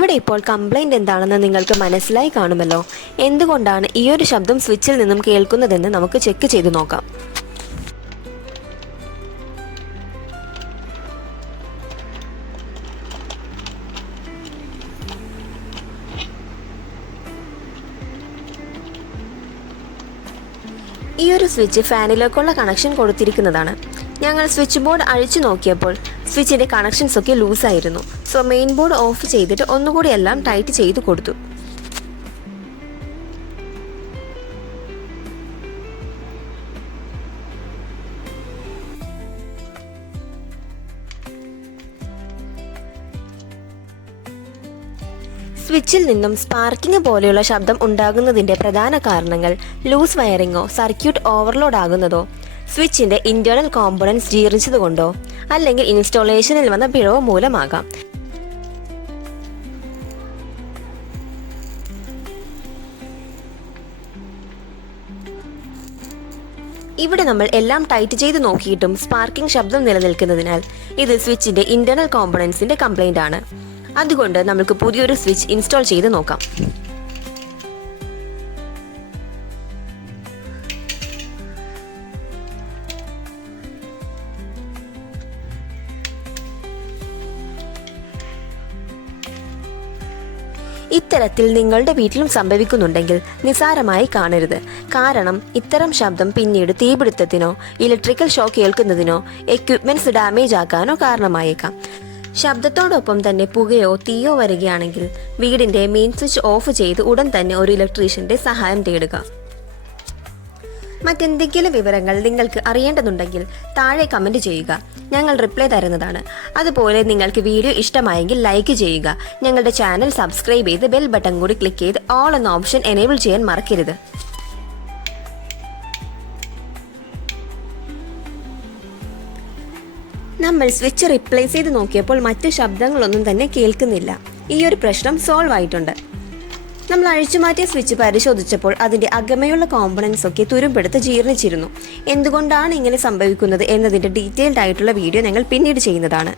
ഇവിടെ ഇപ്പോൾ കംപ്ലൈൻറ്റ് എന്താണെന്ന് നിങ്ങൾക്ക് മനസ്സിലായി കാണുമല്ലോ. എന്തുകൊണ്ടാണ് ഈ ഒരു ശബ്ദം സ്വിച്ചിൽ നിന്നും കേൾക്കുന്നതെന്ന് നമുക്ക് ചെക്ക് ചെയ്തു നോക്കാം. ഈ ഒരു സ്വിച്ച് ഫാനിലേക്കുള്ള കണക്ഷൻ കൊടുത്തിരിക്കുന്നതാണ്. ഞങ്ങൾ സ്വിച്ച് ബോർഡ് അഴിച്ചു നോക്കിയപ്പോൾ സ്വിച്ചിൻ്റെ കണക്ഷൻസ് ഒക്കെ ലൂസായിരുന്നു. സോ മെയിൻ ബോർഡ് ഓഫ് ചെയ്തിട്ട് ഒന്നുകൂടി എല്ലാം ടൈറ്റ് ചെയ്ത് കൊടുത്തു. സ്വിച്ചിൽ നിന്നും സ്പാർക്കിംഗ് പോലെയുള്ള ശബ്ദം ഉണ്ടാകുന്നതിൻ്റെ പ്രധാന കാരണങ്ങൾ ലൂസ് വയറിങ്ങോ, സർക്യൂട്ട് ഓവർലോഡ് ആകുന്നതോ, സ്വിച്ചിൻ്റെ ഇന്റേണൽ കോമ്പണൻസ് ജീർണിച്ചതുകൊണ്ടോ അല്ലെങ്കിൽ ഇൻസ്റ്റോളേഷനിൽ വന്ന പിഴവ് മൂലമാകാം. ഇവിടെ നമ്മൾ എല്ലാം ടൈറ്റ് ചെയ്ത് നോക്കിയിട്ടും സ്പാർക്കിംഗ് ശബ്ദം നിലനിൽക്കുന്നതിനാൽ ഇത് സ്വിച്ചിൻ്റെ ഇന്റേണൽ കോമ്പണൻസിൻ്റെ കംപ്ലൈൻ്റ് ആണ്. അതുകൊണ്ട് നമുക്ക് പുതിയൊരു സ്വിച്ച് ഇൻസ്റ്റാൾ ചെയ്ത് നോക്കാം. ഇത്തരത്തിൽ നിങ്ങളുടെ വീട്ടിലും സംഭവിക്കുന്നുണ്ടെങ്കിൽ നിസാരമായി കാണരുത്. കാരണം ഇത്തരം ശബ്ദം പിന്നീട് തീപിടുത്തത്തിനോ ഇലക്ട്രിക്കൽ ഷോക്ക് ഏൽക്കുന്നതിനോ എക്യുപ്മെന്റ്സ് ഡാമേജ് ആക്കാനോ കാരണമായേക്കാം. ശബ്ദത്തോടൊപ്പം തന്നെ പുകയോ തീയോ വരികയാണെങ്കിൽ വീടിന്റെ മെയിൻ സ്വിച്ച് ഓഫ് ചെയ്ത് ഉടൻ തന്നെ ഒരു ഇലക്ട്രീഷ്യന്റെ സഹായം തേടുക. മറ്റെന്തെങ്കിലും വിവരങ്ങൾ നിങ്ങൾക്ക് അറിയേണ്ടതുണ്ടെങ്കിൽ താഴെ കമന്റ് ചെയ്യുക, ഞങ്ങൾ റിപ്ലൈ തരുന്നതാണ്. അതുപോലെ നിങ്ങൾക്ക് വീഡിയോ ഇഷ്ടമായെങ്കിൽ ലൈക്ക് ചെയ്യുക. ഞങ്ങളുടെ ചാനൽ സബ്സ്ക്രൈബ് ചെയ്ത് ബെൽ ബട്ടൺ കൂടി ക്ലിക്ക് ചെയ്ത് ഓൾ എന്ന ഓപ്ഷൻ എനേബിൾ ചെയ്യാൻ മറക്കരുത്. നമ്മൾ സ്വിച്ച് റീപ്ലേസ് ചെയ്ത് നോക്കിയപ്പോൾ മറ്റു ശബ്ദങ്ങളൊന്നും തന്നെ കേൾക്കുന്നില്ല. ഈ ഒരു പ്രശ്നം സോൾവ് ആയിട്ടുണ്ട്. നമ്മൾ അഴിച്ചുമാറ്റിയ സ്വിച്ച് പരിശോധിച്ചപ്പോൾ അതിൻ്റെ അകമയുള്ള കോമ്പണൻസ് ഒക്കെ തുരുമ്പെടുത്ത് ജീർണിച്ചിരുന്നു. എന്തുകൊണ്ടാണ് ഇങ്ങനെ സംഭവിക്കുന്നത് എന്നതിൻ്റെ ഡീറ്റെയിൽഡ് ആയിട്ടുള്ള വീഡിയോ ഞങ്ങൾ പിന്നീട് ചെയ്യുന്നതാണ്.